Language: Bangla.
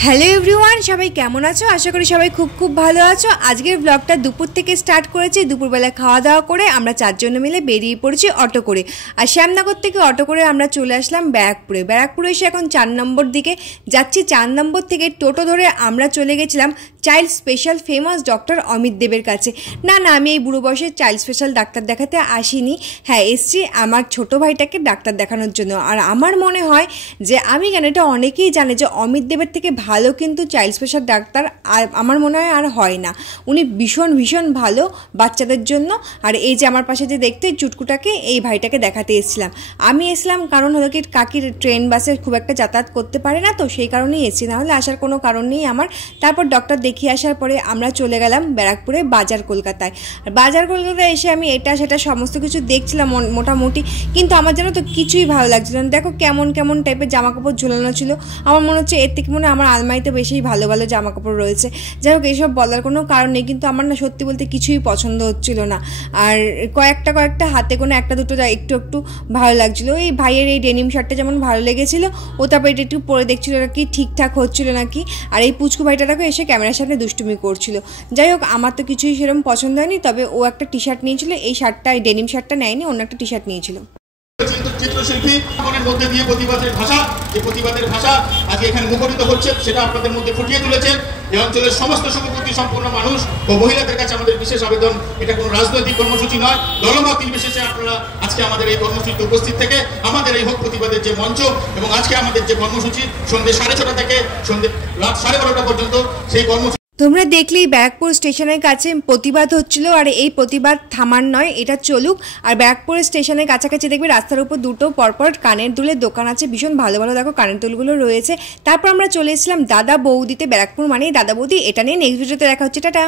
হ্যালো এভরিওয়ান, সবাই কেমন আছো? আশা করি সবাই খুব খুব ভালো আছো। আজকের ব্লগটা দুপুর থেকে স্টার্ট করেছি। দুপুরবেলা খাওয়া দাওয়া করে আমরা চারজন মিলে বেরিয়ে পড়েছি অটো করে। আর শ্যামনগর থেকে অটো করে আমরা চলে আসলাম ব্যারাকপুরে এসে এখন 4 নম্বর দিকে যাচ্ছি। 4 নম্বর থেকে টোটো ধরে আমরা চলে গেছিলাম child special famous doctor Amit দেবের কাছে। না, আমি এই বুড়ো বয়সে চাইল্ড স্পেশাল ডাক্তার দেখাতে আসিনি। হ্যাঁ, এসছি আমার ছোট ভাইটাকে ডাক্তার দেখানোর জন্য। আর আমার মনে হয় যে আমি কেন, এটা অনেকেই জানে যে অমিত দেবের থেকে ভালো কিন্তু চাইল্ড স্পেশাল ডাক্তার আর আমার মনে হয় আর হয় না। উনি ভীষণ ভালো বাচ্চাদের জন্য। আর এই যে আমার পাশে যে দেখতে চুটকুটাকে, এই ভাইটাকে দেখাতে এসেছিলাম। আমি এসলাম কারণ হলো কি কাকির ট্রেন বাসে খুব একটা যাতায়াত করতে পারে না, তো সেই কারণেই এসেছি, নাহলে আসার কোনো কারণ নেই আমার। তারপর ডক্টর দেখিয়ে আসার পরে আমরা চলে গেলাম ব্যারাকপুরে বাজার কলকাতায়। আর বাজার কলকাতায় এসে আমি এটা সেটা সমস্ত কিছু দেখছিলাম মোটামুটি, কিন্তু আমার যেন তো কিছুই ভালো লাগছিল না। দেখো কেমন টাইপের জামা কাপড় ঝুলানো ছিল। আমার মনে হচ্ছে এর থেকে মনে হয় আমার আলমারিতে বেশি ভালো জামা কাপড় রয়েছে। যাই হোক, এইসব বলার কোনো কারণ নেই, কিন্তু আমার না সত্যি বলতে কিছুই পছন্দ হচ্ছিল না। আর কয়েকটা হাতে কোনো একটা দুটো একটু ভালো লাগছিল। এই ভাইয়ের এই ডেনিম শার্টটা যেমন ভালো লেগেছিল, ও তারপর এটা একটু পরে দেখছিল কি ঠিকঠাক হচ্ছিল নাকি। আর এই পুচকু ভাইটা দেখো এসে ক্যামেরার সামনে দুষ্টুমি করছিল। যাই হোক, আমার তো কিছুই সেরকম পছন্দ হয়নি, তবে ও একটা টি শার্ট নিয়েছিল, এই শার্টটা এই ডেনিম শার্টটা নেয়নি, অন্য একটা টি শার্ট নিয়েছিল। চিত্রশিল্পী মনের মধ্যে দিয়ে প্রতিবাদের ভাষা, যে প্রতিবাদের ভাষা আজকে এখানে মুখরিত হচ্ছে, সেটা আপনাদের মধ্যে ফুটিয়ে তুলেছেন। এই অঞ্চলের সমস্ত শুভবুদ্ধি সম্পন্ন মানুষ ও মহিলাদের কাছে আমাদের বিশেষ আবেদন, এটা কোনো রাজনৈতিক কর্মসূচি নয়, দলমত নির্বিশেষে আপনারা আজকে আমাদের এই কর্মসূচিতে উপস্থিত থেকে আমাদের এই হোক প্রতিবাদের যে মঞ্চ এবং আজকে আমাদের যে কর্মসূচি সন্ধ্যে 6:30 থেকে সন্ধ্যে রাত 12:30 পর্যন্ত, সেই কর্মসূচি তোমরা দেখলেই ব্যারাকপুর স্টেশনের কাছে প্রতিবাদ হচ্ছিল। আর এই প্রতিবাদ থামার নয়, এটা চলুক। আর ব্যারাকপুর স্টেশনের কাছাকাছি দেখবে রাস্তার উপর দুটো পরপর কানের দুলের দোকান আছে, ভীষণ ভালো দেখো কানের দুলগুলো রয়েছে। তারপর আমরা চলে এসেছিলাম দাদা বৌদিতে। ব্যারাকপুর মানেই দাদা বৌদি। এটা নিয়ে নেক্সট ভিডিওতে দেখা হচ্ছে। টাটা।